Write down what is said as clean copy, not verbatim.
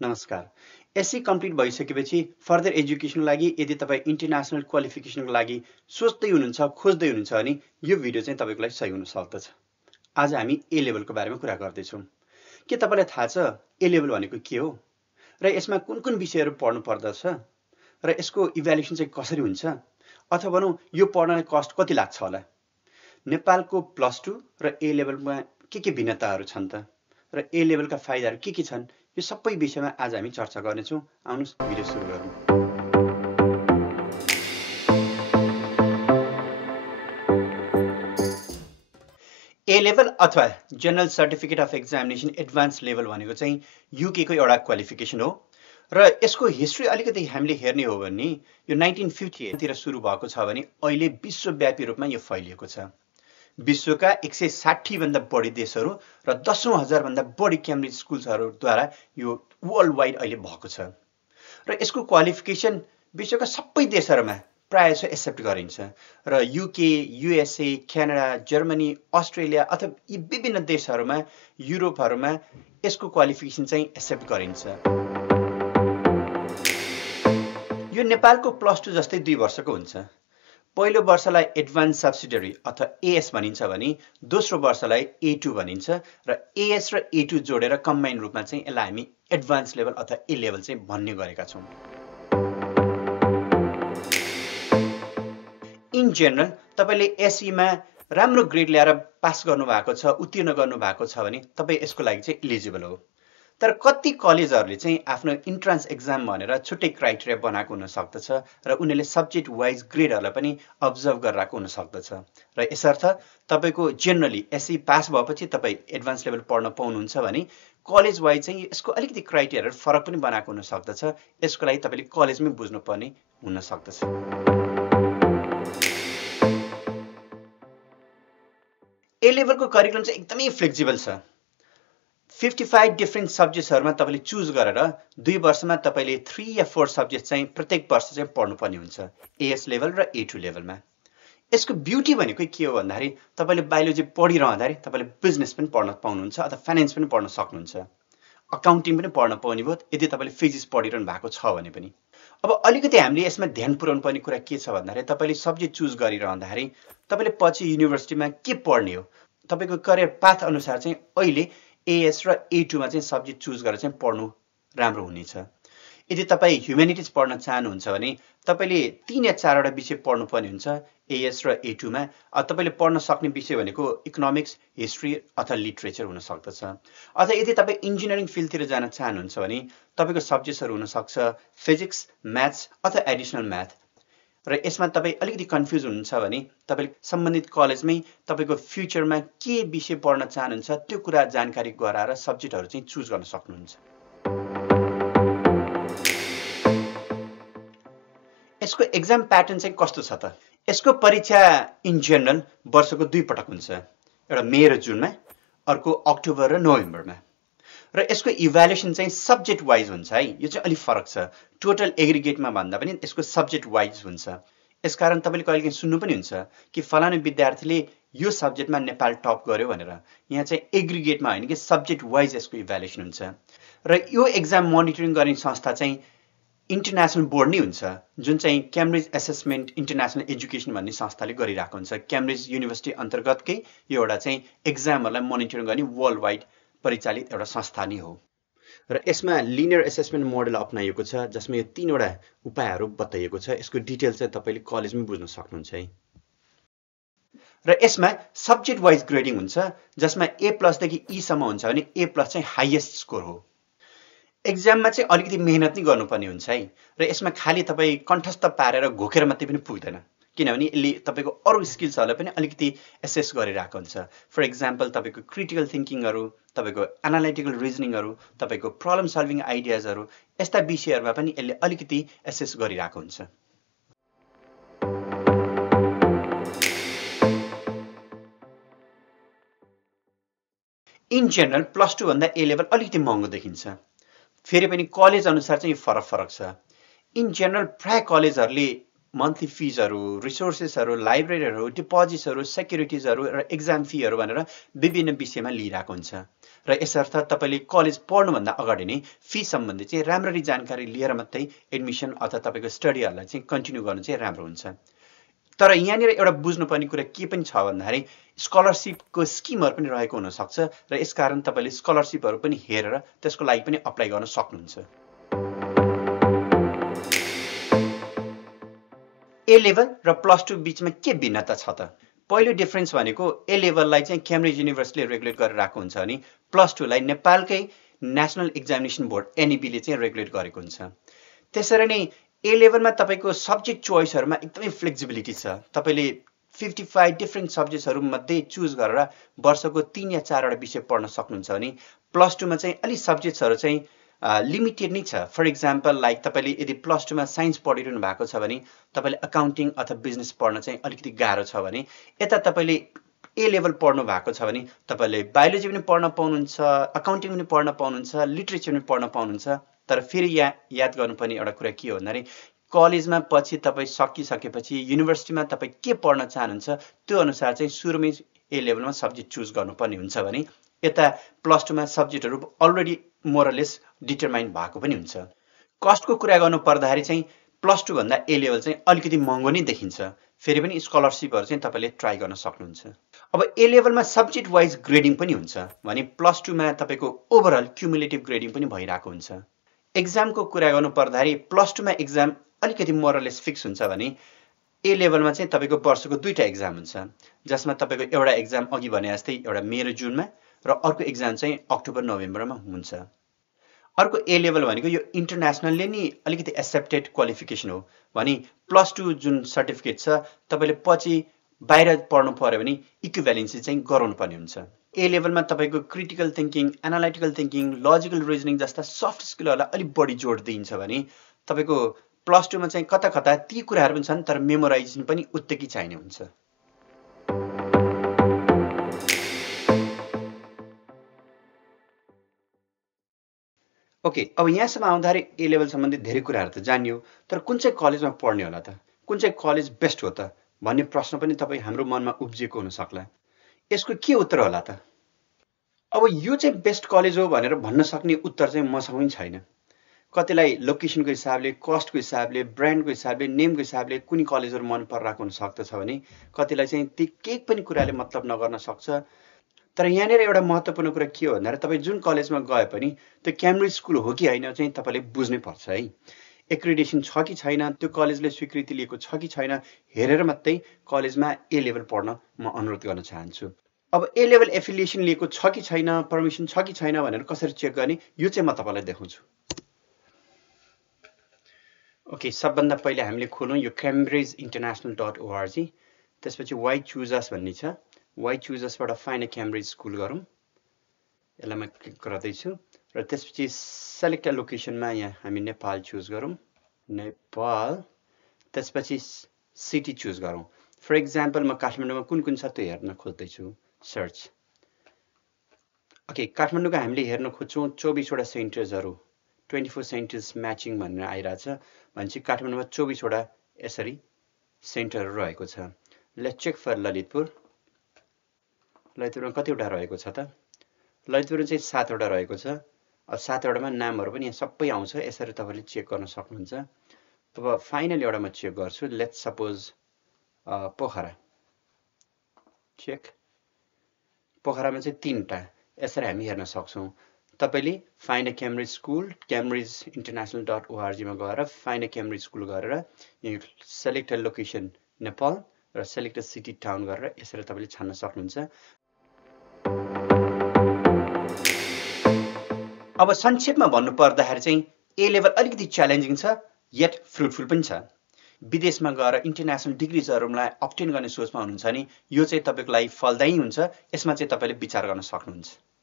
नमस्कार। SC complete भइसकेपछि further एजुकेसनको लागि यदि तपाईँ इन्टरनेसनल क्वालिफिकेसनको लागि सोच्दै हुनुहुन्छ, खोज्दै हुनुहुन्छ भने यो भिडियो चाहिँ तपाईँको लागि सही हुन सक्दछ। आज हामी ए लेभलको बारेमा कुरा गर्दैछौँ। के तपाईँलाई थाहा छ ए लेभल भनेको के हो र यसमा कुन कुन विषयहरू पढ्नु पर्दछ र यसको इभ्यालुएसन चाहिँ कसरी हुन्छ, अथवा भनौँ यो पढ्नलाई कस्ट कति लाग्छ होला? नेपालको +2 र ए लेभलमा के भिन्नताहरू छन् त र ए लेभलका फाइदाहरू के छन्, यो सबै विषयमा आज हामी चर्चा गर्नेछौँ। आउनुहोस् भिडियो सुरु गरौँ। ए लेभल अथवा general certificate of examination advance level भनेको चाहिँ युके को एउटा क्वालिफिकेसन हो र यसको हिस्ट्री अलिकति हामीले हेर्ने हो भने यो 1958 तिर सुरु भएको छ भने अहिले विश्वव्यापी रूपमा यो फैलिएको छ। विश्वका 160 भन्दा बढी देशहरू र 10,000 भन्दा बढी क्याम्ब्रिज स्कुल्सहरूद्वारा यो वर्ल्ड वाइड अहिले भएको छ र यसको क्वालिफिकेसन विश्वका सबै देशहरूमा प्रायः जसो एक्सेप्ट गरिन्छ र UK, USA, Canada, Germany, Australia अथवा यी विभिन्न देशहरूमा, युरोपहरूमा यसको क्वालिफिकेसन चाहिँ एक्सेप्ट गरिन्छ। यो नेपालको +2 जस्तै 2 वर्षको हुन्छ। पहिलो वर्षलाई एडभान्स सब्सिडियरी अथवा एएस भनिन्छ भने दोस्रो वर्षलाई ए2 भनिन्छ र एएस र ए2 जोडेर कम्बाइन रूपमा चाहिँ यसलाई हामी एडभान्स लेभल अथवा ए लेभल चाहिँ भन्ने गरेका छौँ। इन जेनरल तपाईँले एसईमा राम्रो ग्रेड ल्याएर पास गर्नुभएको छ, उत्तीर्ण गर्नुभएको छ भने तपाईँ यसको लागि चाहिँ इलिजिबल हो। तर कति कलेजहरूले चाहिँ आफ्नो इन्ट्रान्स एक्जाम भनेर छुट्टै क्राइटेरिया बनाएको हुन सक्दछ र उनीहरूले सब्जेक्ट वाइज ग्रेडहरूलाई पनि अब्जर्भ गरिरहेको हुन सक्दछ र यसर्थ तपाईँको जेनरली एसई पास भएपछि तपाईँ एडभान्स लेभल पढ्न पाउनुहुन्छ भने कलेज वाइज चाहिँ यसको अलिकति क्राइटेरियाहरू फरक पनि बनाएको हुन सक्दछ। यसको लागि तपाईँले कलेजमै बुझ्नुपर्ने हुन सक्दछ। ए लेभलको करिकुलम चाहिँ एकदमै फ्लेक्सिबल छ। 55 डिफ्रेन्ट सब्जेक्ट्सहरूमा तपाईँले चुज गरेर 2 वर्षमा तपाईँले 3 या 4 सब्जेक्ट चाहिँ प्रत्येक वर्ष चाहिँ पढ्नुपर्ने हुन्छ एएस लेभल र ए2 लेभलमा। यसको ब्युटी भनेको के हो भन्दाखेरि तपाईँले बायोलोजी पढिरहँदाखेरि तपाईँले बिजनेस पनि पढ्न पाउनुहुन्छ अथवा फाइनेन्स पनि पढ्न सक्नुहुन्छ, अकाउन्टिङ पनि पढ्न पाउने भयो यदि तपाईँले फिजिक्स पढिरहनु भएको छ भने पनि। अब अलिकति हामीले यसमा ध्यान पुर्याउनु पर्ने कुरा के छ भन्दाखेरि तपाईँले सब्जेक्ट चुज गरिरहँदाखेरि तपाईँले पछि युनिभर्सिटीमा के पढ्ने हो, तपाईँको करियर पाथ अनुसार चाहिँ अहिले एएस र ए2मा चाहिँ सब्जेक्ट चुज गरेर चाहिँ पढ्नु राम्रो हुनेछ। यदि तपाईँ ह्युमेनिटिज पढ्न चाहनुहुन्छ भने तपाईँले 3 या 4वटा विषय पढ्नुपर्ने हुन्छ एएस र ए2मा। तपाईँले पढ्न सक्ने विषय भनेको इकोनोमिक्स, हिस्ट्री अथवा लिटरेचर हुन सक्दछ। अथवा यदि तपाईँ इन्जिनियरिङ फिल्डतिर जान चाहनुहुन्छ भने तपाईँको सब्जेक्ट्सहरू हुनसक्छ फिजिक्स, म्याथ्स अथवा एडिसनल म्याथ र यसमा तपाईँ अलिकति कन्फ्युज हुनुहुन्छ भने तपाईँले सम्बन्धित कलेजमै तपाईँको फ्युचरमा के विषय पढ्न चाहनुहुन्छ त्यो कुरा जानकारी गराएर सब्जेक्टहरू चाहिँ चुज गर्न सक्नुहुन्छ। यसको एक्जाम प्याटर्न चाहिँ कस्तो छ त? यसको परीक्षा इन जेनरल वर्षको 2 पटक हुन्छ, एउटा मे र जुनमा, अर्को अक्टोबर र नोभेम्बरमा र यसको इभ्यालुएसन चाहिँ सब्जेक्ट वाइज हुन्छ है। यो चाहिँ अलिक फरक छ, टोटल एग्रिगेटमा भन्दा पनि यसको सब्जेक्ट वाइज हुन्छ। यसकारण तपाईँले कहिलेकाहीँ सुन्नु पनि हुन्छ कि फलानु विद्यार्थीले यो सब्जेक्टमा नेपाल टप गर्यो भनेर। यहाँ चाहिँ एग्रिगेटमा होइन कि सब्जेक्ट वाइज यसको इभ्यालुएसन हुन्छ र यो एक्जाम मोनिटरिङ गर्ने संस्था चाहिँ इन्टरनेसनल बोर्ड नै हुन्छ, जुन चाहिँ क्याम्ब्रिज एसेसमेन्ट इन्टरनेसनल एजुकेसन भन्ने संस्थाले गरिरहेको हुन्छ। क्याम्ब्रिज युनिभर्सिटी अन्तर्गतकै यो एउटा चाहिँ एक्जामहरूलाई मोनिटरिङ गर्ने वर्ल्ड वाइड परिचालित एउटा संस्था नै हो र यसमा लिनियर एसेसमेन्ट मोडल अपनाइएको छ जसमा यो 3वटा उपायहरू बताइएको छ। यसको डिटेल चाहिँ तपाईँले कलेजमै बुझ्न सक्नुहुन्छ है। र यसमा सब्जेक्ट वाइज ग्रेडिङ हुन्छ जसमा A+ देखि E सम्म हुन्छ भने A+ चाहिँ हाइएस्ट स्कोर हो। एक्जाममा चाहिँ अलिकति मेहनत नै गर्नुपर्ने हुन्छ है र यसमा खालि तपाईँ कण्ठस्थ पारेर घोकेर मात्रै पनि पुग्दैन, किनभने यसले तपाईँको अरू स्किल्सहरूलाई पनि अलिकति एसेस गरिरहेको हुन्छ। फर इक्जाम्पल तपाईँको क्रिटिकल थिङ्किङहरू, तपाईँको एनालाइटिकल रिजनिङहरू, तपाईँको प्रब्लम सल्भिङ आइडियाजहरू, यस्ता विषयहरूमा पनि यसले अलिकति एसेस गरिरहेको हुन्छ। इन जेनरल +2 भन्दा ए लेभल अलिकति महँगो देखिन्छ। फेरि पनि कलेज अनुसार चाहिँ फरक छ। इन जेनरल प्राय कलेजहरूले मन्थली फिजहरू, रिसोर्सेसहरू, लाइब्रेरीहरू, डिपोजिट्सहरू, सेक्युरिटिजहरू र एक्जाम फीहरू भनेर विभिन्न विषयमा लिइरहेको हुन्छ र यसर्थ तपाईँले कलेज पढ्नुभन्दा अगाडि नै फी सम्बन्धी चाहिँ राम्ररी जानकारी लिएर मात्रै एडमिसन अथवा तपाईँको स्टडीहरूलाई चाहिँ कन्टिन्यू गर्नु चाहिँ राम्रो हुन्छ। तर यहाँनिर एउटा बुझ्नुपर्ने कुरा के पनि छ भन्दाखेरि स्कलरसिपको स्किमहरू पनि रहेको हुनसक्छ र यसकारण तपाईँले स्कलरसिपहरू पनि हेरेर त्यसको लागि पनि अप्लाई गर्न सक्नुहुन्छ। ए लेभल र +2 बिचमा के भिन्नता छ त? पहिलो डिफरेन्स भनेको ए लेभललाई चाहिँ क्याम्ब्रिज युनिभर्सिटीले रेगुलेट गरेर राखेको हुन्छ भने +2 लाई नेपालकै नेसनल एक्जामिनेसन बोर्ड एनइबीले चाहिँ रेगुलेट गरेको हुन्छ। त्यसरी नै ए लेभलमा तपाईँको सब्जेक्ट चोइसहरूमा एकदमै फ्लेक्सिबिलिटी छ। तपाईँले 55 डिफ्रेन्ट सब्जेक्ट्सहरू मध्ये चुज गरेर वर्षको 3 या 4 वटा विषय पढ्न सक्नुहुन्छ भने +2 मा चाहिँ अलि सब्जेक्ट्सहरू चाहिँ लिमिटेड नै छ। फर इक्जाम्पल लाइक तपाईँले यदि +2 मा साइन्स पढिरहनु भएको छ भने तपाईँले अकाउन्टिङ अथवा बिजनेस पढ्न चाहिँ अलिकति गाह्रो छ भने यता तपाईँले ए लेभल पढ्नु भएको छ भने तपाईँले बायोलोजी पनि पढ्न पाउनुहुन्छ, अकाउन्टिङ पनि पढ्न पाउनुहुन्छ, लिटरेचर पनि पढ्न पाउनुहुन्छ। तर फेरि याद गर्नुपर्ने एउटा कुरा के हो भन्दाखेरि कलेजमा पछि तपाईँ सकिसकेपछि युनिभर्सिटीमा तपाईँ के पढ्न चाहनुहुन्छ त्यो अनुसार चाहिँ सुरुमै ए लेभलमा सब्जेक्ट चुज गर्नुपर्ने हुन्छ भने यता +2 मा सब्जेक्टहरू अलरेडी मोरलेस डिटरमाइन भएको पनि हुन्छ। कस्टको कुरा गर्नु पर्दाखेरि चाहिँ +2 भन्दा ए लेभल चाहिँ अलिकति महँगो नै देखिन्छ। फेरि पनि स्कलरसिपहरू चाहिँ तपाईँले ट्राई गर्न सक्नुहुन्छ। अब ए लेभलमा सब्जेक्ट वाइज ग्रेडिङ पनि हुन्छ भने +2 मा तपाईँको ओभरअल क्युमुलेटिभ ग्रेडिङ पनि भइरहेको हुन्छ। एक्जामको कुरा गर्नु पर्दाखेरि +2 मा एक्जाम अलिकति मोरलेस फिक्स हुन्छ भने ए लेभलमा चाहिँ तपाईँको वर्षको 2टा एक्जाम हुन्छ, जसमा तपाईँको एउटा एक्जाम अघि भने जस्तै एउटा मे र जुनमा र अर्को एक्जाम चाहिँ अक्टोबर नोभेम्बरमा हुन्छ। अर्को ए लेभल भनेको यो इन्टरनेसनलले नि अलिकति एक्सेप्टेड क्वालिफिकेसन हो भने +2 जुन सर्टिफिकेट छ तपाईँले पछि बाहिर पढ्नु पर्यो भने इक्विभ्यालेन्सी चाहिँ गराउनु पर्ने हुन्छ। ए लेभलमा तपाईँको critical thinking, analytical thinking, logical reasoning जस्ता सफ्ट स्किलहरूलाई अलिक बढी जोड दिइन्छ भने तपाईँको +2 मा चाहिँ कता कता ती कुराहरू पनि छन् तर मेमोराइजेसन पनि उत्तिकै चाहिने हुन्छ। ओके, अब यहाँसम्म आउँदाखेरि ए लेभल सम्बन्धी धेरै कुराहरू त जानियो, तर कुन चाहिँ कलेजमा पढ्ने होला त, कुन चाहिँ कलेज बेस्ट हो त भन्ने प्रश्न पनि तपाईँ हाम्रो मनमा उब्जिएको हुन सक्ला। यसको के उत्तर होला त? अब यो चाहिँ बेस्ट कलेज हो भनेर भन्न सक्ने उत्तर चाहिँ मसँग पनि छैन। कतिलाई लोकेसनको हिसाबले, कस्टको हिसाबले, ब्रान्डको हिसाबले, नेमको हिसाबले कुनै कलेजहरू मन परिरहेको हुन सक्दछ भने कतिलाई चाहिँ ती केही पनि कुराले मतलब नगर्न सक्छ। तर यहाँनिर एउटा महत्त्वपूर्ण कुरा के हो भन्दाखेरि तपाईँ जुन कलेजमा गए पनि त्यो क्याम्ब्रिज स्कुल हो कि होइन चाहिँ तपाईँले बुझ्नै पर्छ है। एक्रिडेसन छ कि छैन, त्यो कलेजले स्वीकृति लिएको छ कि छैन हेरेर मात्रै कलेजमा ए लेभल पढ्न म अनुरोध गर्न चाहन्छु। अब ए लेभल एफिलिएसन लिएको छ कि छैन, पर्मिसन छ कि छैन भनेर कसरी चेक गर्ने यो चाहिँ म तपाईँलाई देखाउँछु। ओके, सबभन्दा पहिले हामीले खोलौँ यो cambridgeinternational.org, त्यसपछि वाइ चुज अस भन्ने छ, वाइ चुज असबाट फाइन्ड अ क्याम्ब्रिज स्कुल गरौँ। यसलाई म क्लिक गर्दैछु र त्यसपछि सेलेक्ट अ लोकेसनमा यहाँ हामी नेपाल चुज गरौँ, नेपाल, त्यसपछि सिटी चुज गरौँ। फर इक्जाम्पल म काठमाडौँमा कुन कुन छ त्यो हेर्न खोज्दैछु, सर्च। ओके, काठमाडौँको हामीले हेर्न खोज्छौँ 24 वटा सेन्टर्सहरू, 24 सेन्टर्स म्याचिङ भनेर आइरहेछ भनेपछि काठमाडौँमा 24 वटा यसरी सेन्टरहरू रहेको छ। Let's check for Lalitpur. ललितपुरमा कतिवटा रहेको छ त? ललितपुरमा चाहिँ 7 वटा रहेको छ। अब 7 वटामा नामहरू पनि यहाँ सबै आउँछ, यसरी तपाईँले चेक गर्न सक्नुहुन्छ। अब फाइनल एउटा म चेक गर्छु, लेट्स सपोज पोखरा, चेक। पोखरामा चाहिँ 3वटा, यसरी हामी हेर्न सक्छौँ। तपाईँले find a Cambridge school, cambridgeinternational.org मा गएर फाइन्ड अ क्याम्ब्रिज स्कुल गरेर यहाँ सेलेक्ट अ लोकेसन नेपाल र सेलेक्ट अ सिटी टाउन गरेर यसरी तपाईँले छान्न सक्नुहुन्छ। अब संक्षेपमा भन्नु पर्दाखेरि चाहिँ ए लेभल अलिकति च्यालेन्जिङ छ, येट फ्रुटफुल पनि छ। विदेशमा गएर इन्टरनेसनल डिग्रिजहरूलाई अब्टेन गर्ने सोचमा हुनुहुन्छ भने यो चाहिँ तपाईँको लागि फलदायी हुन्छ, यसमा चाहिँ तपाईँले विचार गर्न सक्नुहुन्छ।